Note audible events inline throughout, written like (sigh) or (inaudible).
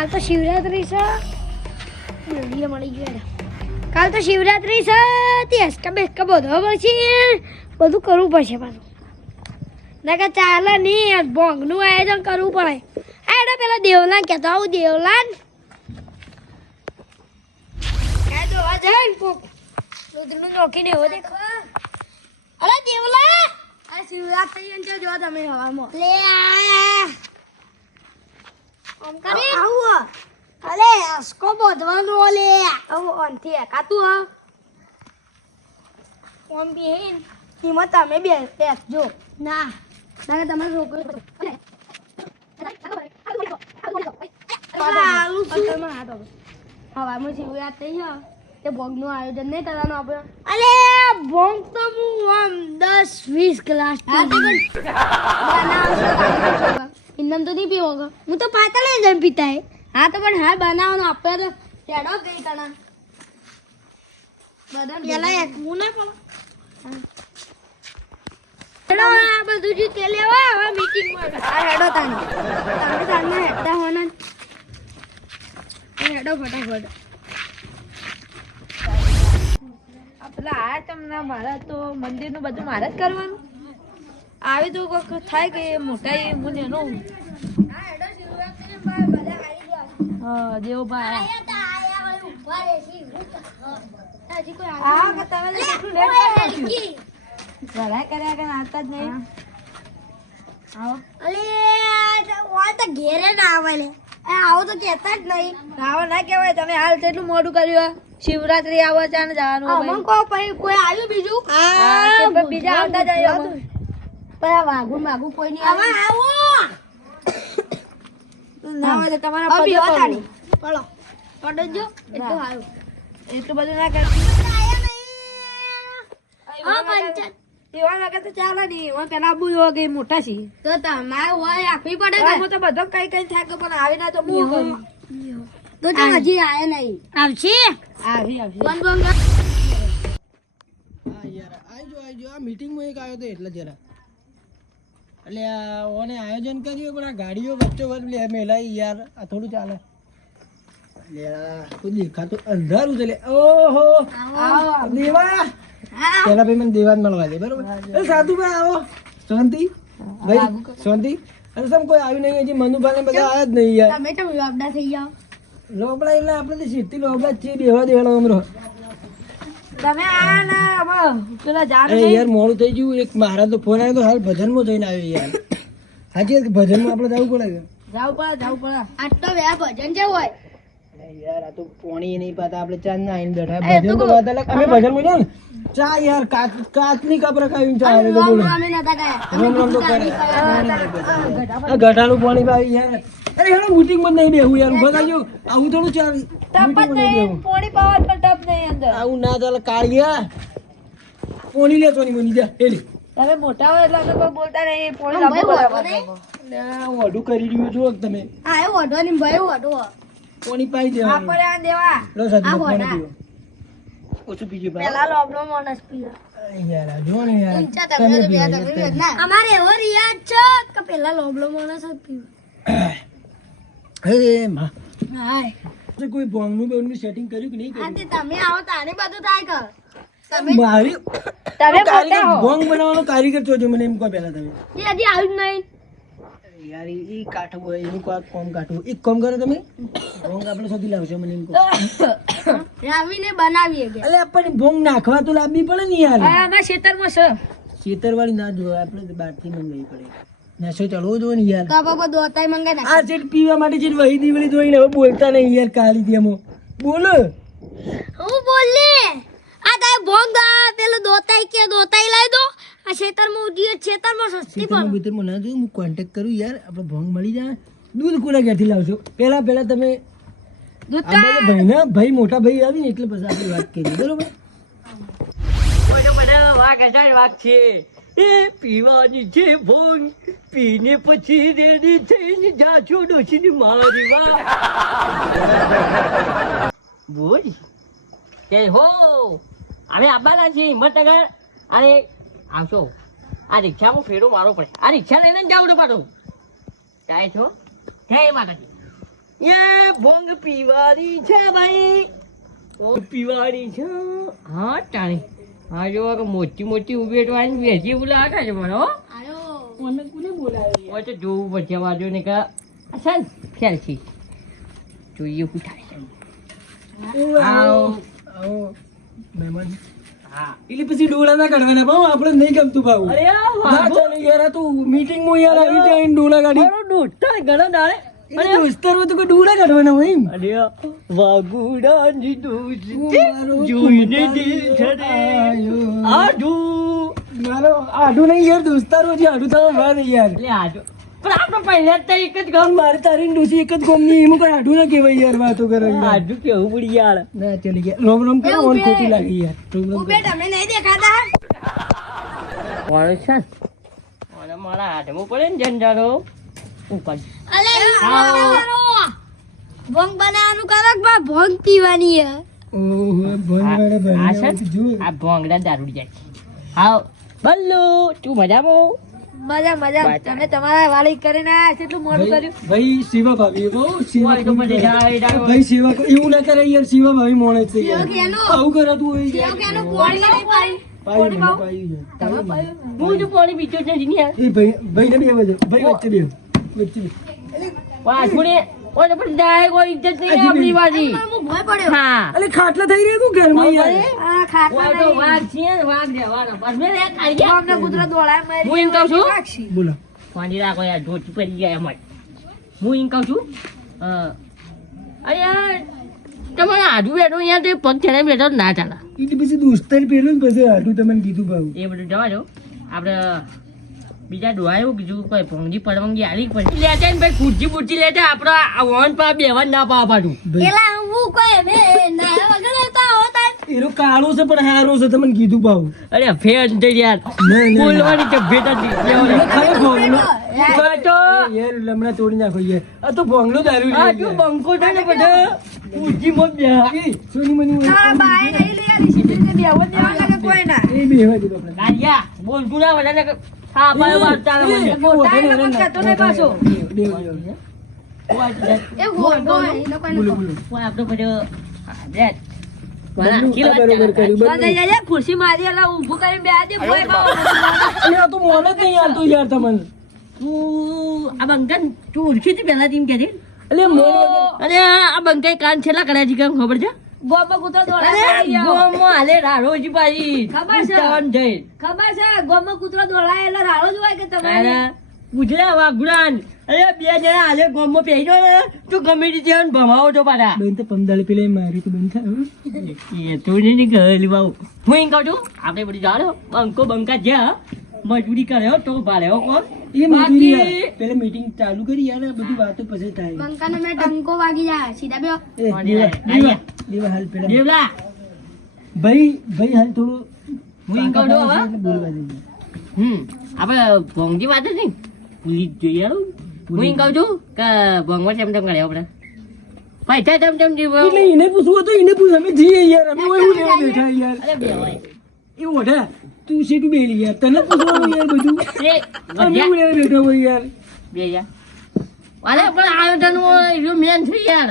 કાલ તો શિવરાત્રી છે. મળી ગયો કાલ તો શિવરાત્રી છે ત્યાં હસકા બેસકા બધો પછી બધું કરવું પડશે પાછું. ના ચાલે નહીં ભોંગનું આયોજન કરવું પડે. હા એટલે પેલા દેવલાન કહેતો આવું દેવલાન રુદ્રનું નોખીને એવો દેખો. અરે દેવલા આ શિવરાત્રી જો તમે હવામાં. લે આ. આમ કરી આવો. અલે અસકો બોધવાનો લે આવો ઓનથી એકાતું હ? ઓમ બેન કિંમત તમે બે બેસજો ના. તમારે છોકરો હવામાં શિવરાત્રી તે ભોગનું આયોજન નહીં કરવાનું આપણે. અલે ભોગ તો હું આમ દસ વીસ ગ્લાસ ઇન્દમ તો નહીં પીવો હું તો પાતળ જ એમ પીતા હા તો પણ હાલ બનાવવાનું આપણે તો હેડો ગઈ કણા પેલા એક હું ના પડો આ બધું જે તે લેવા હવે મીટિંગ આ હેડો તાને. તમે તાને હેડતા હોના હેડો ફટાફટ. પેલા આ તમને મારા તો મંદિરનું બધું મારા જ કરવાનું. આવી તો કોઈક થાય કે મોટા એ હું ને. હા દેવભાઈ આ કે તમે તો છો. કર્યા કે આવતા જ નહીં. આવો. ઘેરે ના આવે લે. આવો તો કેતા જ નહીં. આવો ના કહેવાય તમે હાલ કેટલું મોડું કર્યું શિવરાત્રી આવે ચાને જવાનું અમન પછી કોઈ આવ્યું બીજું? હા, બીજા આવતા જાય. પણ આ વાઘું વાઘું કોઈ નહીં આવે. આવો! ના હોય તો તમારા પગે બીવા પડો પડજો એટલું સારું એટલું બધું ના કર. હા પંચાયત. એવા લાગે તો ચાલે નહીં. એમાં પેલા આબુ જોવા ગઈ મોટા છે તો તમારે હોય આપવી પડે ને. તો બધો કઈ કઈ થાય કે પણ આવી ના તો કરું. તો તો હજી આવે નહીં. આવશે? આવી આવી. બંધ બંધ. હા યાર. આજો આજો આ મીટિંગમાં એક આવ્યો તો એટલે જરા એટલે ઓને આયોજન કર્યું પણ આ ગાડીઓ વચ્ચે વચ્ચે મેલાઈ યાર. આ થોડું ચાલે. કોઈ દેખાતું અંધારું છે ઓહો! દેવા! પેલા ભાઈ મને દેવા મળવા દે બરોબર? એ સાધુભાઈ આવો. શાંતિ ભાઈ શાંતિ અરે સમ કોઈ આવ્યું નહીં હજી મનુભાઈ બધા આવ્યા જ નહીં યાર. તમે કેમ લાબડા થઈ જાઓ? લોબડા એટલે આપણે તો સીધી લોબડા જ છીએ બેહવા દેવાનો અમરો. તમે આ ના આમાં પેલા જાર અરે યાર મોડું થઈ ગયું. એક મારા તો ફોન આવ્યો તો હાલ ભજનમાં જઈને આવ્યો યાર. હાજી ભજનમાં આપણે જવું પડે કે? જાવ પડે જાવ પડે. આટલો વેળા ભજન છે હોય. યાર આ તો પોણી નહીં પાતા આપણે ચા ના આવીને બેઠા ભજન તો વાત અલગ. અમે ભજનમાં જાઓ ને. ચા યાર કાચ કાચની કપ રખાવી ચા આવે તો બોલો. અમે નતા ગયા રમ રમ તો કરે. ગઢાનું પાણી ભાઈ યાર. અરે હેલો મીટિંગમાં નહીં બેહું યાર ઊભા થાજો. આવું થોડું ચાલ તપ નહીં પોણી પાવત પણ તપ નહીં અંદર. આવું ના ચાલે કાળિયા. પોણી લે સોની મની જા હેલી તમે મોટા હોય એટલે અમે કોઈ બોલતા નહીં પોણી લાંબુ બરાબર નહીં. ના ઓઢું કરી રહ્યું છો તમે. હા એ ની ભાઈ ઓડો પોણી પાઈ આ પર આ દેવા. લો સાધુ પોણી પીવો ઓછું પીજો ભાઈ. પેલા લોબડો માણસ પીવા યાર જો ને તમે તમે. અમારે એવો રિયાજ છે કે પેલા લોબડો માણસ જ પીવા. (coughs) હે માં. હાય. કોઈ બોંગનું બોંગનું સેટિંગ કર્યું કે નહીં કર્યું? તમે આવો તારે બધું થાય કર તમે મારી તમે કારીગર હો. બોંગ બનાવવાનો કારીગર છો મને એમ કહો પહેલા તમે. એ હજી આવ્યું જ નહીં. યાર ઈ કાઠું હોય એનું કોઈ કોમ કાઠું. એક કોમ કરો તમે. ભોંગ આપણે સૌથી લાવજો મને એમ કહો. (coughs) રાવીને બનાવીએ કે અલે આપણને ભોંગ નાખવા તો લાવવી પડે ને યાર. આ અમારા ખેતરમાં છે. ખેતરવાળી ના જોવા આપણે તો બહારથી મંગાવી પડે. નશો ચડવો જોઈએ ને યાર. તો બાબા દોતાઈ મંગાઈ નાખ? આ જેટ પીવા માટે જે વહી દીવડી જોઈને હવે બોલતા નહીં યાર કાળી તેમાં બોલો. હું બોલી આ તારે ભોંગ આ પેલો દોતાઈ કે દોતાઈ લાવી દો. આ ખેતરમાં ઉડીએ ખેતરમાં સસ્તી ખેતરમાં ના જોયું હું કોન્ટેક્ટ કરું યાર આપણે ભોંગ મળી જાય. દૂધ કોના ક્યાંથી લાવશો? પહેલા પહેલા તમે તો ભાઈના ભાઈ મોટા ભાઈ આવી ને એટલે પછી આપણે વાત કરી બરોબર? વાઘ છે. એ પીવાની છે ભોંગ, પીને પછી રેડી થઈને જાછો ડોશીની મારી વાત બોલ. કે હો, અમે આવવાના છીએ, હિંમતનગર. અને આવશો આ રિક્ષામાં ફેરો મારો પડે. આ રિક્ષા લઈને જ જાવ પાછું. જાય છો? જય માતાજી. એ ભોંગ પીવાની છે, ભાઈ. પીવાની છે. હા, ટાણી. હા જો કે મોટી મોટી ઉભેટવાની બેસી બોલા હતા છે મને મને કોને બોલાવે હોય તો જોવું પડશે વાજો ને કે અસલ ખ્યાલ છે જોઈએ શું થાય છે. આવો. આવો મહેમાન. એટલે પછી ડોળા ના કાઢવાના ભાવ આપણે નહીં ગમતું ભાવ. અરે યાર તું. મીટિંગમાં યાર આવી ડોળા કાઢી. મારો ઘણા દાડે. અરે દોસ્તારો તો કોઈ ડોળા કાઢવાના હોય એમ. અરે વાગુડાની દોસ્તી જોઈને દિલ ઠરે આડુ. મારો આડું નહીં યાર દોસ્તારો છે આડું થવા વાર યાર. એટલે આડુ. પણ આપણે પહેલા જ એક જ ગામ. મારે તારી ને ડોસી એક જ ગોમની એમ કોઈ આડું ના કહેવાય યાર વાતો કરે. આડુ કેવું પડી યાર? ના ચલી ગયા. રોમ રોમ કરો ઓન ખોટી લાગી યાર. રોમ રોમ કરો. તમે નહીં દેખાતા? કોણ છે. મને મારા હાથમાં પડે ને જંજારો ઉપર અલે ભોંગ બનાવવાનું કરો કે ભોંગ પીવાની હે? ઓહો વાળા આ છે જો આ ભોંગડા દારૂડી જાય. હાવ. બલ્લુ તું મજામાં? મજા મજા. તમે તમારા વાળી કરીને આયા કેટલું મોડું કર્યું? ભાઈ સેવા ભાભી બહુ સેવા તો. ભાઈ. સેવા એવું ના કરે યાર સેવા ભાભી મોણે છે યાર. કેનો? આવું કરાતું હોય યાર. કેનું? પોણી નહીં પાઈ પાયું મને, તમે છે. હું જો પાણી પીતો જ નથી ને યાર. એ ભાઈ ભાઈ ને બે વજે ભાઈ વચ્ચે બે વચ્ચે બે વાસુને તો પછી જાય કોઈ ઇજ્જત નહીં આપણી હું ભય પડ્યો હા. અલે ખાટલા થઈ રહી તું ઘરમાં યાર. હા ખાટલા તો વાઘ છે ને વાઘ રહેવાનો બસ મેં રે કાઢી અમને કુતરા દોડાય મારી હું એમ કહું છું. બોલો. પાણી રાખો યાર ઢોચ પડી ગયા એમ હું એમ કહું છું હા અરે યાર તમારે આડું બેઠું યાર તે પગ ચડાઈ બેઠો ના ચાલે. એટલે પછી દોસ્તાર પેલું ને પછી આડું તમને કીધું ભાવ. એ બધું જવા દો. આપણે બીજા ડોહાયું બીજું કોઈ ભોંગી પડવંગી આલી પડી લેતા ને ભાઈ ખુરજી બુરજી લેતા આપડે આ વોન પા બેવન ના પા પાડું એલા હું કોઈ મે ના વગર તો હોતા એનો કાળો છે પણ હારો છે તમને કીધું બાવ અરે ફેર થઈ યાર. બોલવાની તબિયત હતી મને ખરે ભોંગલો તો યાર લમણા તોડી નાખો યાર આ તો ભોંગલો દારૂ આ લ્યો બંકો છે ને બધા ઉજી મો બે સોની મની ના બાય બાએ નહીં સીધી રીતે બેહવા દેવા લાગે કોઈ ના એ બેહવા દે બાપડા. કાઢ્યા બોલતું ના વધારે ને હા પાયો વાર્તા મને એ, નો ટાઈમ ને પાછો. એ ગોડો એ લોકો બોલો આપડો પડ્યો જાય, ખુરશી મારી એટલે ઊભું કરીને બે દે તો મોન જ નહીં આવતું યાર તમને તું આ બંગન તું ઓળખી હતી પહેલા તીમ કે અરે આ બંકાઈ કાન છેલ્લા કર્યા છે કેમ ખબર છે ગોમાં કૂતરો દોડાય. ગોમમાં હાલે રાડોજી પાછી ખબર છે. જઈ. ખબર છે? ગોમાં કૂતરો દોડાય એટલે રાડો જ હોય કે તમારે? અરે પૂછલા અરે બે જણા હાલે ગોમમાં પહેરી તું ગમે તે જણ ભમાવો છો પાછા. બેન તો પંદાળી પેલા મારી તો બંધ થાય. એ તો નહીં ગયેલી બાબુ હું એમ કહું છું આપણે બધી જાણો બંકો બંકા જ્યાં મજબૂરી કરે હો તો ભાડે હો કોણ? એ. બાકી- પેલા મીટિંગ ચાલુ કરી યાર આ બધી વાતો પછી થાય. બંકાને મે ડંકો વાગી જાય સીધા બેઓ દેવા, દેવા, દેવા હાલ પેલા. દેવલા. ભાઈ ભાઈ હાલ થોડું હું છું હવે? બોલવા દે. હમ આપણે ભોંગી વાત છે નહીં ભૂલી જ જોઈએ યાર. હું એમ કહું છું? કે ભોંગમાં ચમ ચમ કરે આપણે? પૈસા ચમ ચમ જીવો. એટલે એને પૂછવું હતું એને પૂછ અમે જઈએ યાર અમે એવું લેવા બેઠા યાર. અરે બે હોય એ ઓઢા તું સીટું બેલી યાર? તને પૂછવાનું યાર બધું? અમે. એવું લેવા હોય યાર. બે યાર. અરે પણ આયોજન હોય મેન છે યાર.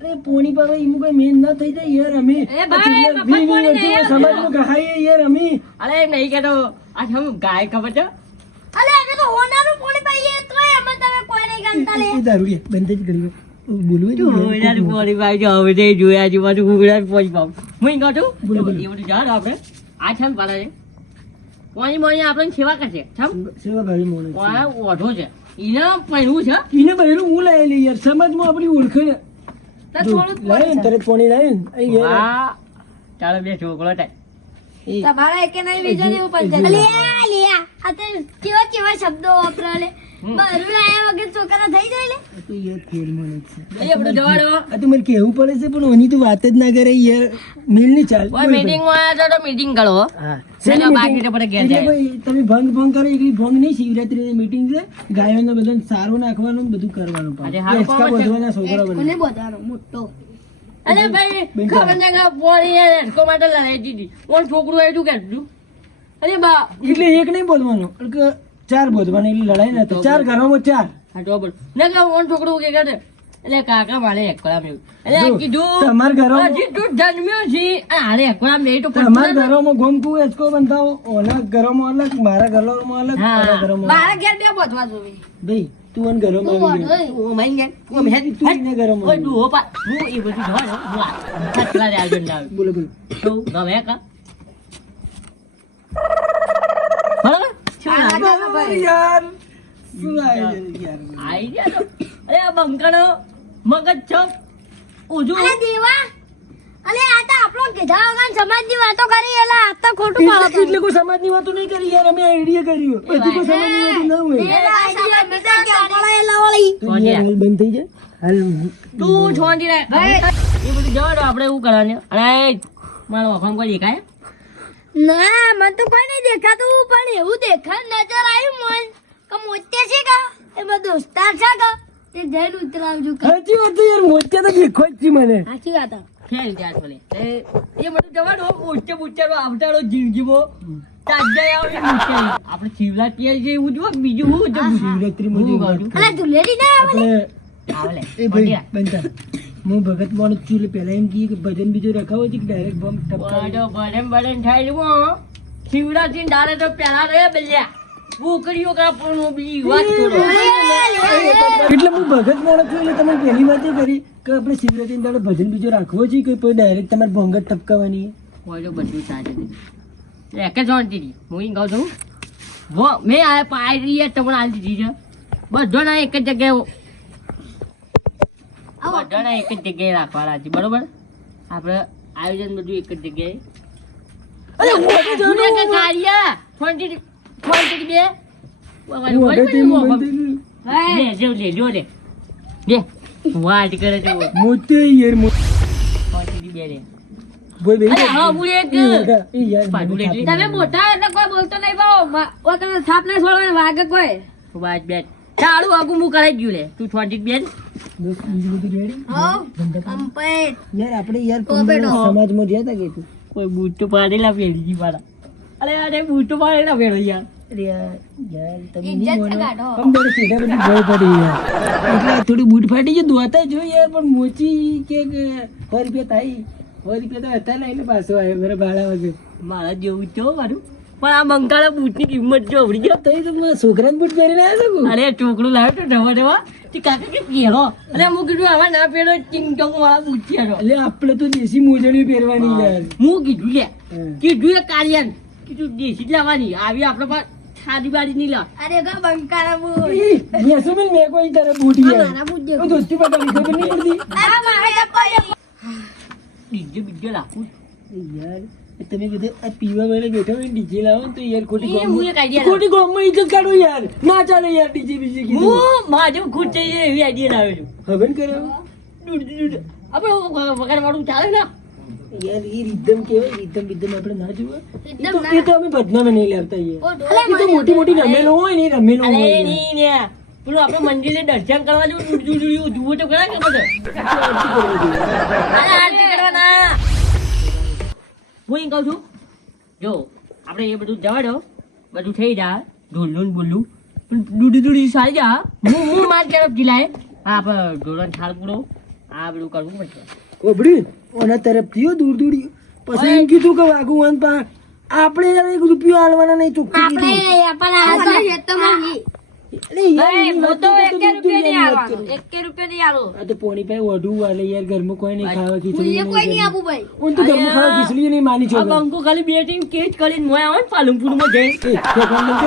અરે પોણી પર ઈમુ કોઈ મેન ના થઈ જાય યાર અમે. એ ભાઈ, મફત પોણી નહીં, સમાજમાં ગહાઈએ યાર અમે. અરે એમ નહીં કેતો આ હમ ગાય ખબર છે? અરે અમે તો હોનારું પોણી પાઈએ તો એમ તમે કોઈ નહીં ગમતા લે. એ દારૂ યાર બંધ જ કરી બોલવું જ પોણી પાઈ જો હવે જોયા પાછું ઉગડા હું કહું છું? એવું બોલો. બધું જાણ આપણે આ છે ને પાડા છે પોણી મોણી આપણને સેવા કરશે છમ? સેવા ભાઈ મોણે છે. પોણા ઓઢો છે. ઈને પહેરું છે? ઈને પહેરું હું લાયેલી યાર. સમજમાં આપણી ઓળખાણ તો થોડું લઈ ને તરત પોણી લઈ ને. અહીં યાર ચાલો બે છોકરો થાય એ તમારા એકે નહીં જેવું પંચાયત લે અલિયા આ તો કેવા કેવા શબ્દો વાપરા લે. બરું ને વગર છોકરા થઈ જાય લે. આ તો યાર ફેરમાં છે. એ બધું જવા આ તો મને કેવું પડે છે પણ ઓની તો વાત જ ના કરે યાર. મિલની ચાલ. ઓય મીટિંગમાં આવ્યા તો મીટિંગ કરો હા. શેના બાકી તો બધા ઘેર જાય. તમે ભંગ ભંગ કરો એકલી ભંગ નહીં શિવરાત્રી મીટિંગ છે. ગાયોને બધાને સારું નાખવાનું બધું કરવાનું આજે હારું એસકા બધવાના છોકરા કોને બને મોટો. અરે ભાઈ ખબર કે માટે લડાઈ દીધી ઓન છોકરું એટલું કહેતું અરે બા. એટલે એક નહીં બોલવાનું. કે ચાર બોલવાનું એટલી લડાઈ ને ચાર ઘરોમાં ચાર. હા તો કે ઓન છોકરું કે કરે એટલે કાકા મારે એકલા મેં. એટલે કીધું તમાર ઘરોમાં હજી તું જન્મ્યો છે. હારે એકલા મેં તો તમારા ઘરોમાં ગોમકુ એચકો બંધાવો ઓના ઘરોમાં અલગ મારા ઘરોમાં અલગ ઘરોમાં મારા ઘેર બે બોધવા જોવે. ભાઈ તું અને ઘરોમાં આવી ગયો. ઓ માઈ ગયા ઓ મેં તું એને ઘરોમાં ઓય આવી ડૂહો હું એ બધું જવા હું આ રે આગળ ના બોલો બોલો. તો ગમે કા બરાબર શું લાગે બરાબર યાર. શું આઈ ગયા અરે આ બંકણો મગજ છો. ઉજુ. અરે દેવા. અલે આ તો આપણો કીધા વગર સમાજની વાતો કરી એટલે આ તો ખોટું એટલે એટલે કોઈ સમાજની વાતો નહીં કરી યાર. અમે આઈડિયા કર્યું બધી કોઈ સમાજની વાતો ના હોય. તું યાર હાલ બંધ થઈ જાય. હાલ. તું છોડી રે. એ બધું જવા દો આપણે એવું કરવાનું. અને મારો વખાણ કોઈ દેખાય? ના મને તો કોઈ નહીં દેખાતું પણ એવું દેખા નજર આવ્યું મન. કે મોતે છે કા? એમાં દોસ્તાર છે કા? તે જઈને ઉતરાવજો કા. સાચી વાત યાર મોતે તો દેખો જ છે મને. સાચી વાત. ખેલ ત્યાં ભલે એ એ બધું જવા દો મોતે ઉચ્ચારો આવતાડો જિંદગીમાં. તાજા આવે મુશ્કેલ આપણે શિવરાત્રી છે એવું જો બીજું હું શિવરાત્રી હું માં ગાઉં છું. ના આવે લે એ ભાઈ બનતા હું ભગત છું એટલે પહેલા એમ કહીએ કે ભજન બીજો રખાવો છે કે ડાયરેક્ટ બમ ટપકાડો બડન બડન થાય શિવરાત્રી ને દાડે તો પેલા રે બલ્યા. બીજી વાત કરો. એટલે હું ભગત છું એટલે તમે પહેલી વાત કરી કે આપણે દાડે ભજન બીજો રાખવો છે કે પછી ડાયરેક્ટ તમારે ભોંગટ ટપકાવવાની હોય તો બધું સાચું એક જ શાંતિ હું ઈ કહું છું. મેં આ પાઈ રહી તમને આલી દીધી છે. બધાના એક જ જગ્યાએ બધાના એક જ જગ્યાએ રાખવાના છે બરોબર? આપણે આયોજન બધું એક જ જગ્યાએ. અરે કે કાર્ય બે. હું જો લે જો લે. લે વાત કરે છે મોટે યાર બે તમે મોટા એટલે કોઈ બોલતો નહીં ભાવ તમે થાપ ના છોડવા વાગે કોઈ? વાત બેટ ચાલુ આગુ હું કરાઈ ગયું લે. તું શાંતિ બેન? યાર આપણે યાર સમાજમાં ગયા તા કે તું? કોઈ બૂટ તો પાડેલા પહેરી મારા. અરે અરે બૂટ પાડેલા પહેરો યાર થોડી બૂટ ફાટી ગયું ધોતા જો યાર પણ મોચી કે સો રૂપિયા થાય. સો રૂપિયા તો હતા ને પાછો આવ્યો મારા ભાડા વગર. મારા જેવું જ છો મારું. પણ આ બંકાળા બૂટની કિંમત જો આવડી ગયો તો મારા બુટ બૂટ પહેરીને આવ્યો છું. અરે છોકરું લાવ્યો તો ઢવા ઢવા. તે કાકા કે પહેરો? અને હું કીધું આવા ના પહેરો ચિંગટોંગ વાળા બૂટ પહેરો. એટલે આપણે તો દેશી મોજડી પહેરવાની યાર. હું કીધું લે. કીધું એ કાર્યન. કીધું દેશી જ લાવવાની. આવી આપણે પાસે સાદી બારી નહીં લા અરે ગા બંકાળા બૂટ. શું મેં કોઈ તારે બૂટ યાર? મારા બૂટ જેવું. હું દોસ્તી પતાવી ખબર નહીં પડતી. આ મારા ચપ્પલ. ડીજે બીજે લાખું યાર. તમે બધા આ પીવા માટે બેઠા હોય ડીજે લાવો તો યાર ખોટી ખોટી ગામમાં ઇજ્જત કાઢો યાર ના ચાલે યાર ડીજે બીજે હું મારે ખુટ થઈ જાય એવી આઈડિયા લાવેલું હવન કરે આપણે વગર વાળું ચાલે ને યાર એ રીધમ કેવાય રીધમ રીધમ આપણે ના જોવા એ તો અમે બદનામે નહીં લાવતા યાર એ તો મોટી મોટી રમેલો હોય ને રમેલો હોય ને પેલું આપણે મંદિરે દર્શન કરવા જવું જુઓ તો ખરા કે બધે હું એમ કહું છું જો આપણે એ બધું જવા દો બધું થઈ જાય ઢોલું બોલું દૂડી દૂડી સારી જા હું. હું માર તરફ ગિલાય. હા પણ ઢોલન થાળ પૂરો. આ બધું કરવું પડશે. કોબડી ઓના તરફ હો દૂર દૂર. પછી એમ કીધું કે વાગુ વન પણ આપણે એક રૂપિયો આલવાના નહીં ચોખ્ખું આપણે કીધું. આપણા પોણી પાસે તો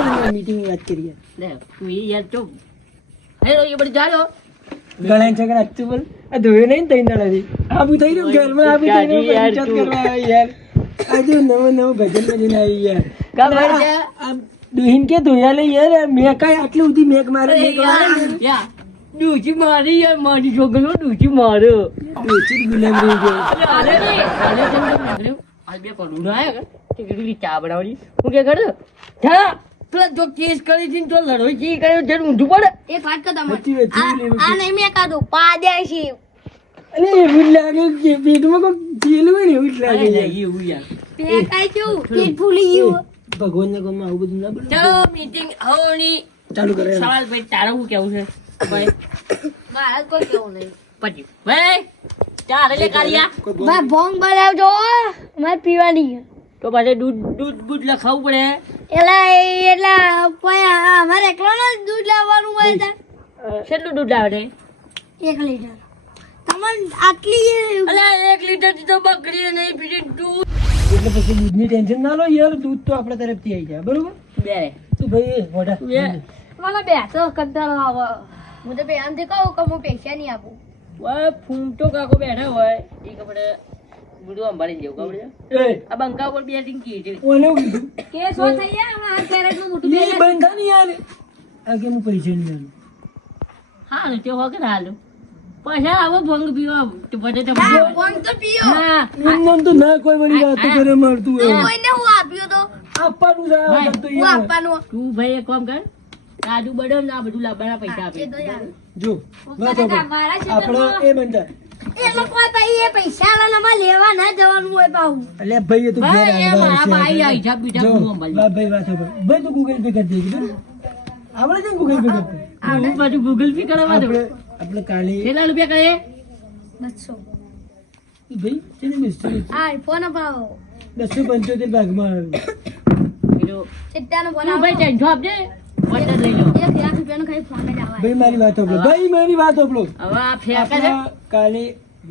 છું મીટિંગ વાત કરીએ. તું ચાલો. ગળાને છકડ હાચું બોલ. આ ધોયો નહીં તઈ દાડાથી આબુ થઈ રહ્યું? ઘરમાં આબુ થઈ રહ્યું? પંચાયત કરવા યાર. આજે નવો નવો ભજન ભજન આવી યાર. ડોહીન કે ધોયા લઈ યાર મેં કાંઈ આટલી ઉધી મેક મારે મેક મારે ડૂચી મારી યાર મારી છોકરીઓ ડૂચી મારો. ડોશી ગુલામ રહી ગયો. અરે રે અરે જેમ આજ બે પડું ના આયા કે કેટલી ચા બનાવવાની. હું કે કરું જા. પેલા જો કેસ કરી છે તો લડોઈ કી કર્યો છે ઊંધું પડે. એક વાત કદા તમને. વચ્ચે આ નહીં મેં કાઢું. પાદેશી અરે એવું લાગે કે પેટમાં કોઈ પેલું હોય ને એવું લાગે અરે યાર. નહીં, એવું કેવું પેટ ફૂલી ગયું. ભગવાનના કામમાં આવું બધું ના બોલો ચાલો મીટિંગ હવની ચાલુ કરે સવાલ ભાઈ તારું શું કેવું છે? ભાઈ. મારા કોઈ કેવું નહીં. પછી. ભાઈ ચાલે લે કાલિયા ભાઈ ભોંગ બનાવજો મારે પીવાની છે. તો પાછે દૂધ દૂધ દૂધ લખાવું પડે. એલા એ- એટલા કોઈ આ અમારે એકલાનો જ દૂધ લાવવાનું હોય છે કેટલું દૂધ લાવે છે? એક લીટર. તમને આટલી અલે એક લીટરથી તો બકરી નહીં પીડી દૂધ એટલે પછી દૂધની ટેન્શન ના લો યાર દૂધ તો આપણા તરફથી આવી જાય બરોબર? બે. તું ભાઈ મોટા મને બે તો કંટાળો આવે. હું તો બેનથી કહું કે હું પૈસા નહીં આપું. ઓય ફૂમટો કાકો બેઠા હોય એ કપડે બધું અંબાડી જેવું કપડે એ. આ બંકા ઉપર બે ટીંકી છે ઓને કીધું? કેસ હો થઈ જાય હમણાં આ કેરેટનું મોટું એ બંધ થા યાર. આ કે હું પૈસા નહીં આલું. હા તે હો કે ના હાલું. પછી આવો ભંગ પીવા. બધે તમે ભોંગ તો પીઓ. હા એમ તો ના કોઈ વળી વાતો કરે મારતું હોય કોઈને હું આપ્યો તો? આપવાનું છે આ વખત તો હું આપવાનું. તું ભાઈ એક કામ કર કાજુ બદામ ને બધું લાવવાના પૈસા આપે. એ તો યાર. જો વાત સાંભળ. મારા આપણે એ બનતા એ લોકો ભાઈ એ પૈસા વાળામાં લેવા ના જવાનું હોય પાછું અલ્યા ભાઈ એ તો ઘેર આવ્યા. ભાઈ બીજા ભાઈ વાત ભાઈ તું ગૂગલ પે કરી દેજે આપણે કેમ ગૂગલ પે કરતા? હું બધું ગૂગલ પે કરવા દઉં? આપણે કાલે કેટલા રૂપિયા કરે બસો. ભાઈ છે ને બસો આ ફોન અપાવો બસો પંચોતેર ભાગમાં આવ્યું ચિત્તાનો ફોન ભાઈ ત્રણસો આપજે? ભાઈ મારી વાત સાંભળો. ભાઈ મારી વાત સાંભળો. હવે આ ફેંકે છે. આપણા કાલે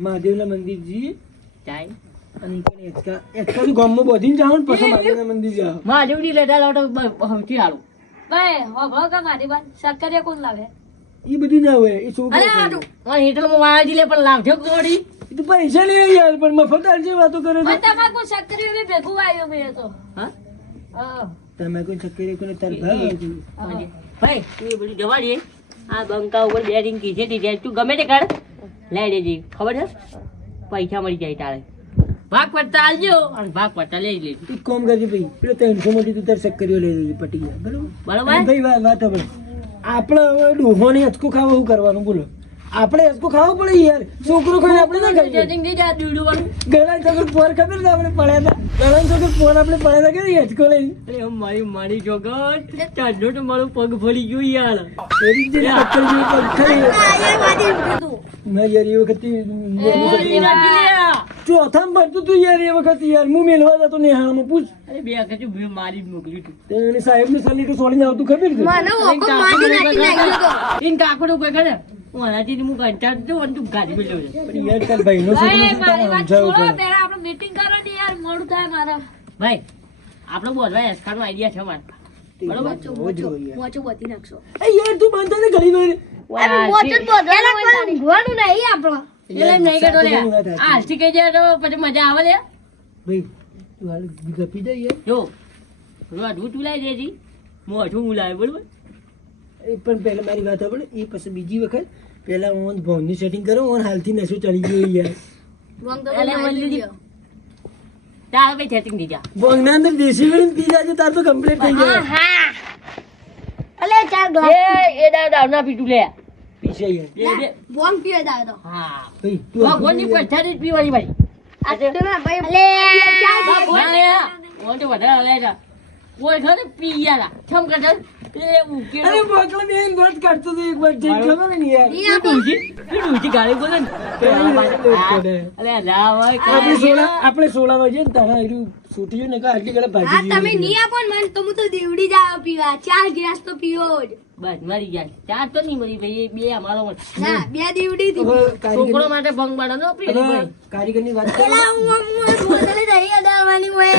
મહાદેવના મંદિર જઈએ જાય. અને ગામમાં બોધીને જાઓ ને પછી મહાદેવના મંદિર જાઓ મહાદેવની લેતા લાવો તો સારું ભાઈ હોભળો કે મારી વાત? સક્કરિયા કોણ લાવે? એ બધું ના હોય એ છોકરો અરે છે. હાડું વાળાજી લે. પણ લાવજો ગોળી એ તો પૈસા લે યાર પણ મફત આલજે વાતો કરે છે. તમાકુ સક્કરિયા બી ભેગું આવ્યો મેં તો. હા? હા. તમે કોઈ કોઈ તાર ભાવ ભાઈ તું એ બધું જવા દે. આ બંકા ઉપર બે રિંકી છે તે જાય તું ગમે તે કર. લઈ લેજે ખબર છે? પૈસા મળી જાય તારે. ભાગ પડતા આલજો અને ભાગ પડતા લઈ લેજો. એક કામ કરજે ભાઈ પેલો ત્રણસો માંથી તું તાર સક્કરીઓ લઈ લેજે પટી ગયા બરોબર? બરોબર? ભાઈ વાત વાત સાંભળ. આપણે હવે ડોહોને અચકું ખાવો શું કરવાનું બોલો. આપણે હિંચકો ખાવું પડે યાર. છોકરો ખાઈ આપણે ના ખાઈ જજિંગ થઈ જાય દૂધું વાળું. ગળા છોકર પોર ખબર છે આપણે પડ્યા હતા? ગળાન છોકરો પોર આપણે પડ્યા હતા કે હિંચકો લઈ અરે મારી મારી જોગત. ચાડો તો મારો પગ ફરી ગયું યાર. એરી જે પથ્થર જેવું પગ ખાઈ. ના યાર એ વખત ચોથા ભરતું તું યાર એ વખત યાર. હું મેલવા જતો નેહાળમાં પૂછ. અરે બે વખત મારી મોકલી તું. તેને સાહેબ ને સલી તો સોડીને આવતું ખબર છે? મને ઓકો મારી નાખી નાખ્યો તો. ઇન કાકડો કોઈ કરે હું કંટાળ તો અને તું ગાડી મેળવ્યો છે પણ યાર તાર ભાઈનો છોકરો છે, તારે સમજાવવું પડે. પહેલા આપણે મીટિંગ કરવાની યાર મોડું થાય મારે. ભાઈ આપણે બોલવા એસકાનો આઈડિયા છે મારે બરોબર? જોવો જ હોય યાર. મોચું બધી નાખશો. એ યાર તું બાંધતા ને ગળી નો મોચું જ બધવાનું હોય ઊંઘવાનું નહીં આપણો. એટલે એમ નહીં કરતો લે. સાચું વાત સાચી. આજથી કહી દે તો પછી મજા આવે લે. ભાઈ તું હાલ ગપી જઈએ યાર. જો દેજી મોઢું હું બરોબર? એ પણ પહેલાં મારી વાત સાંભળ. એ પછી બીજી વખત પહેલાં હું ભોંની સેટિંગ કરું હું હાલથી નશો ચડી ગયો યાર. ભોંગ તો. તાર ભાઈ સેટિંગ થઈ ભોંગના અંદર દેશી વેળીને પી જાજે તાર તો કમ્પ્લીટ થઈ જાય અલે ચાર ગ્લાસ એ દાવ દાવ ના પીટું લે. બે બે ભોંગ પીવે જાય તો. હા. ભાઈ તું ભગવાનની પૈસાથી જ પીવાની ભાઈ. આટલું ના ભાઈ અલે. ના યાર હું વધારે લે જા કોઈ ખરે પી ગયા છમ કરતા? એ અરે બોકલા બેન વાત કરતો તો એક વાર જઈને ખબર ને યાર. ઈ ડૂસી તું ડૂસી ગાળી બોલે અરે ના હોય આપણે સોળા આપણે સોળા વાગે ને તારા છૂટી ને કા આટલી કડા હા તમે નહીં આપો ને મને તો હું તો દેવડી જ આવ્યો પીવા. ચાર ગ્લાસ તો પીવો જ. બસ મરી ગયા. ચાર તો નહીં મરી ભાઈ બે અમારો. ના બે દેવડી થી છોકરો માટે ભંગ બાળાનો પ્રેમ કારીગરની વાત પેલા હું હું બોતલે દહીં અડાડવાની હોય.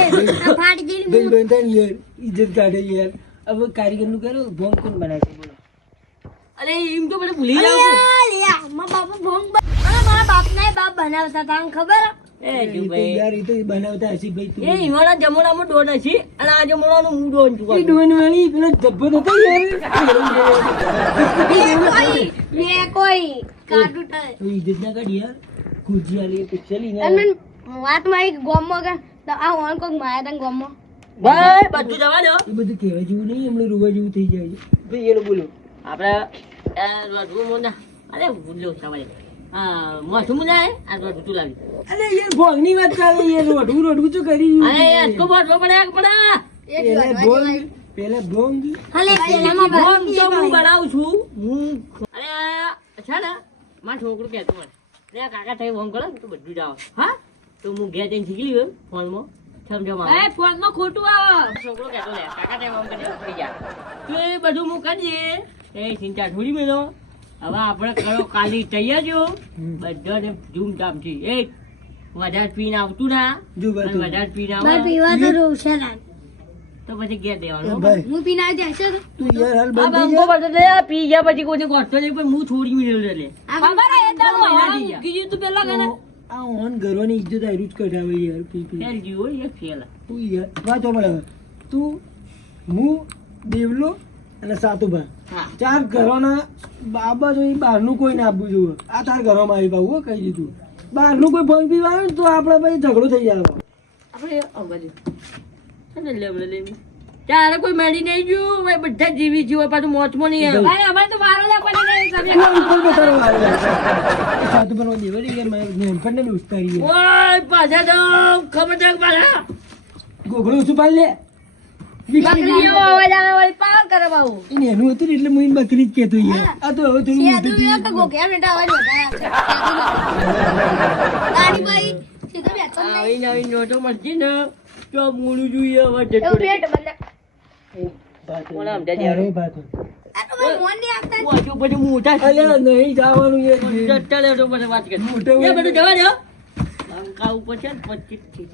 ફાટી ગઈ બેન બનતા યાર. ઇજ્જત કાઢે યાર. હવે કારીગરનું કરો ભોંગ કોણ બનાવે છે બોલો અરે એમ તો મને ભૂલી જાવ છું. મારા બાપા ભોંગ અને મારા બાપના એ બાપ બનાવતા હતા ખબર એ એ જો તો ભાઈ યાર એ તો બનાવતા હશે ભાઈ તું એ ઈવાના જમણામાં ડોન હશે અને આ જમણાનું હું ડોન છું એ ડોન વાળી પેલો જબ્બો નતો યાર બે કોઈ થાય તો ઇજ્જત ના કાઢ યાર ગુજિયા લે કે ચલી ને અને વાત મારી ગોમમાં કે તો આ ઓન કોક માયા તને ગોમમાં ભાઈ બધું જવા દો. એ બધું કહેવા જેવું નહીં હમણાં રોવા જેવું થઈ જાય ભાઈ એનું બોલો. આપણે આ મોના અરે ભૂલ્યો સવારે આ મઠું આ રોડવું લાવી. અરે યાર ભોંગની વાત ચાલે યાર તો કરી અરે પડે પડે. પેલા ભોંગ પેલામાં ભોગ. તો હું બનાવું છું. હું અરે છે ને મારા છોકરું કહેતો હોય. લે આ કાકા થઈ ફોન કરો તો બધું જાવ હા? તો હું ઘેર જઈને શીખી લીધું ફોનમાં. સમજો એ મારે ફોનમાં ખોટું આવે છોકરો કહેતો લે કાકા થઈ ફોન કરી થઈ ગયા તો એ બધું હું કરી એ ચિંતા છોડી મેલો હવે આપણે કરો કાલી તૈયારીઓ બધાને ધૂમધામથી એક વધારે પીને આવતું ના. વધારે પીને આવે પીવા તો રોશન આલ. તો પછી ઘેર દેવાનું હું પીને આવી જાય તું યાર હાલ બંધ થઈ જા. લે પી ગયા પછી કોઈને ગોઠતો નહીં પણ હું છોડી લે ખબર એ દીધું તું પેલા? આ ઓન ઘરોની ઇજ્જત આયરું જ કઢાવે યાર પી પી. ફેર યાર ફેલ. તું યાર પડે હવે. તું હું દેવલો અને સાતુભા. હા. ચાર ઘરોના બાબા જો બહારનું કોઈ ના આપવું જોઈએ. આ તાર ઘરોમાં આવી પાવું હો કહી દીધું. બહારનું કોઈ ભંગ પીવા આવે ને તો આપણે ભાઈ ઝઘડો થઈ જાય. આપણે આ બાજુ. અને લે લે લે ત્યારે કોઈ મળી નહીં ગયું? ભાઈ બધા જીવી જીવો પાછું મોચમાં નહીં આવ્યો ભાઈ, અમારે તો વારો લાગવાનો નહીં, તમે એના ઉપર બેસાડો વારે વારે. એ સાતુભાનો દેવરી યાર મારે નેનપણને બી ઉસ્તારી યાર. ઓય પાછા તો પાછા. ગોગળો ઓછું પાડ લે. બકરી જેવો અવાજ આવે વળી પાર કરે બાબુ નેનું હતું ને એટલે હું બકરી જ કહેતો યાર. આ તો હવે થોડું મોટું સેદુ થયું. તો ગોગ્યા બેટા અવાજ વધારે આવશે. તારી ભાઈ સીધો બેઠો. જ નહીં. આવી નવી નોટો મળશે ને તો મોડું જોઈએ હવે જતો એવું રહે. બેટ બંધ. ભાત હોય. કોના સમજાય અરે ભાત હોય. આ તો ભાઈ મોન નહીં આપતા. હું હજુ પછી મોટા થઈ અલ્યા નહીં જવાનું યાર જતા રહે તો પછી વાત કરી મોટો બધું જવા દો ઉપર છે ને પચીસથી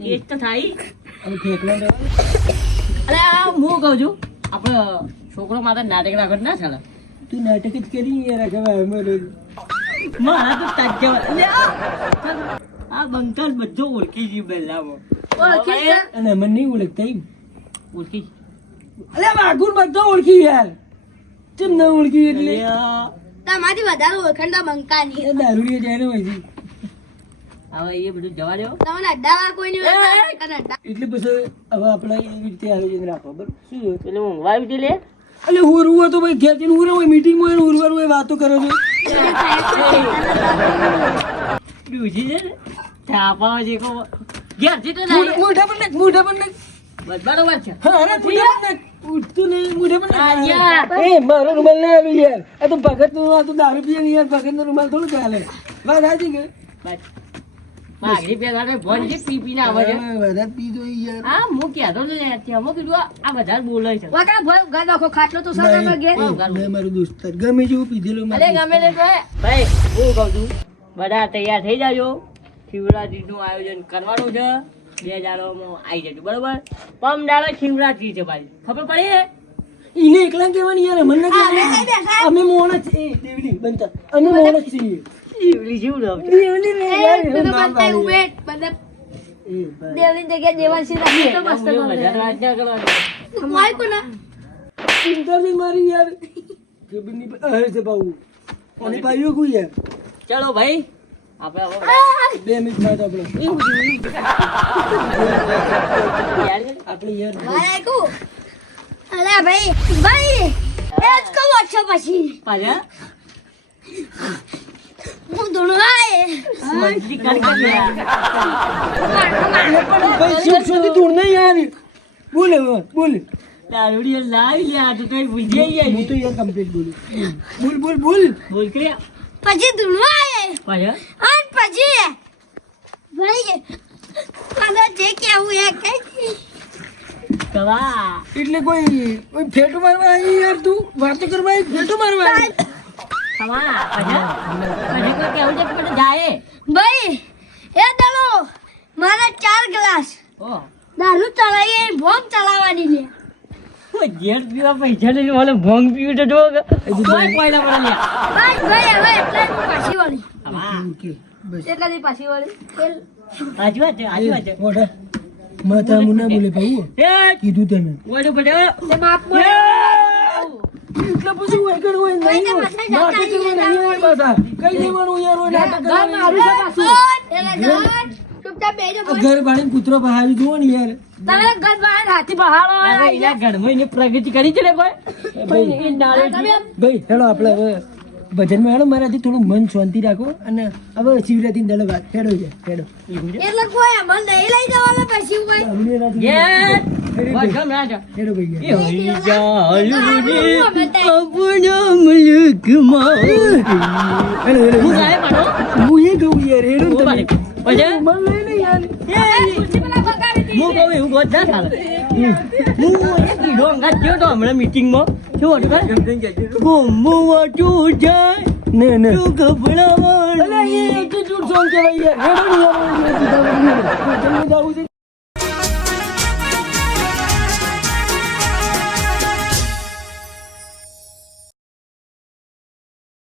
થઈ તો થાય હવે જવાનું. અરે આ હું કહું છું આપણે છોકરો મારે નાટક રાખો ના ચાલે તું નાટક જ કરી મારા તો આ આ બંકાલ બધો ઓળખી ગયું પહેલામાં ઓળખી અને મને નહીં ઓળખતા. ઓળખી અલે વાઘુર બધો ઓળખી યાર કેમ ના ઓળખી એટલે તમારી વધારે ઓળખાણ તો બંકાની. એ દારૂડિયો જાય ને વહીથી. હવે એ બધું જવા દેવો તમને અડ્ડાવાળા કોઈ નહીં. એટલે પછી હવે આપણે એવી રીતે આયોજન રાખો બરાબર શું એટલે હું વાવી હતી લે એટલે હુરવું હોય તો ભાઈ ઘેર જઈને હુરે હોય મીટિંગમાં હોય હુરવાનું હોય વાતો કરો છો ડૂસી છે ને છે કો ઘેરથી તો મોઢા- પણ નાખ, મોઢા પર નાખ. બસ બરોબર છે. હા, અરે મોઢા પર નાખ. ઉઠતું નહીં, મોઢા પર એ, મારો રૂમાલ ના આલું યાર. આ તો ભગતનું આ તો દારૂ પીએ ને યાર ભગતનો રૂમાલ થોડું ચાલે. વાત સાચી કે? બસ. પાઘડી પહેરવાને ભોન પી પીને આવે છે. હા, વધારે પીધો યાર. હા હું કહેતો ને ત્યાં? મેં કીધું આ- આ બધા બોલે છે. વાંકા ભોય ઉઘાડ ખાટલો તો સર તમે મેં મારું દોસ્તાર ગમે જેવું પીધેલું અરે ગમે ભાઈ હું કહું છું બધા તૈયાર થઈ જાજો. શિવરાત્રી નું આયોજન કરવાનું છે. બે દાડોમાં આવી જતું બરોબર? પમ દાડો શિવરાત્રી છે ભાઈ. ખબર પડી ઈને એકલા કહેવાની યાર મને ના અમે મોણ જ દેવલી બનતા. અમે મોણ જ છીએ. શિવલી શિવરાત્રી. દેવલી ને યાર તો નામ બંકાઈ પાડ્યું. દેવલી જગ્યા દેવાસી રાખી તો મસ્ત અમને કરો તું કોઈ કોના? ચિંતા નહીં મારી યાર. કે બની. અરે છે બાબુ. કોની પાયો કોઈ યાર? ચલો ભાઈ. બે મિનિટ બાદ આપણે યાર આપણે યાર. અલા ભાઈ ભાઈ એ જ કહું છો પછી. પાછા? હું ધૂળવાય. મંત્રી કરી કરી ભાઈ નહીં બોલ હવે બોલ. લાવી લે આ તો કઈ ભૂલી જાય હું તો યાર કમ્પ્લીટ બોલું. બોલ બોલ બોલ. બોલ કે પછી ધૂળવાય. પાછા? અને પછી ભાઈ મારે જે કહેવું એ કવા એટલે કોઈ કોઈ ફેટો મારવા આવી યાર તું? વાતો કરવા આવી ફેટો મારવા આવી? કોઈ કેવું ભાઈ એ ચાલો મારા ચાર ગ્લાસ ઓ દારૂ ચલાવી ભોગ ચલાવવાની લે ઘેર પીવા પૈસા નહીં મને ભોંગ પીવું તો જો કોઈ કોઈના પર બસ હવે એટલે પાછી વળી. પાછી વળી. માતા મુના બોલે ભાઈ એ! કીધું તમે ઓડો પડ્યો તે માપમાં એટલે પછી હોય કે હોય નહીં હોય. નહીં હોય પાછા. કઈ દેવાનું યાર હોય નાટક ગામ મારું છે પાછું. એટલે જવાન, ચૂપચાપ બેસજો આ ઘર ભાડીને કૂતરો બહાવી જુઓ ને યાર. તમે ગજ બહાર હાથી બહાડો એના ઘરમાં એને પ્રગતિ કરી છે ને કોઈ? ભાઈ એ નાળે ભાઈ હેડો આપણે હવે ભજનમાં હેડો મારાથી થોડું મન શાંતિ રાખો અને હવે શિવરાત્રી દળ વાત હેડો છે હેડો. એટલે કોઈ નહીં લઈ જવાના પછી હું કહું યાર હેડો તમે. પછી મને લઈ લે યાર હું કહું એવું ગોત ના ચાલે હું એક કીધો અંગાત ગયો તો હમણાં મીટિંગમાં શું હતું? ગુમવું જાય. ને ને. તું ગભરામણ અલે એ એટીટ્યુડ સોંગ કહેવાય યાર હેડો ને યાર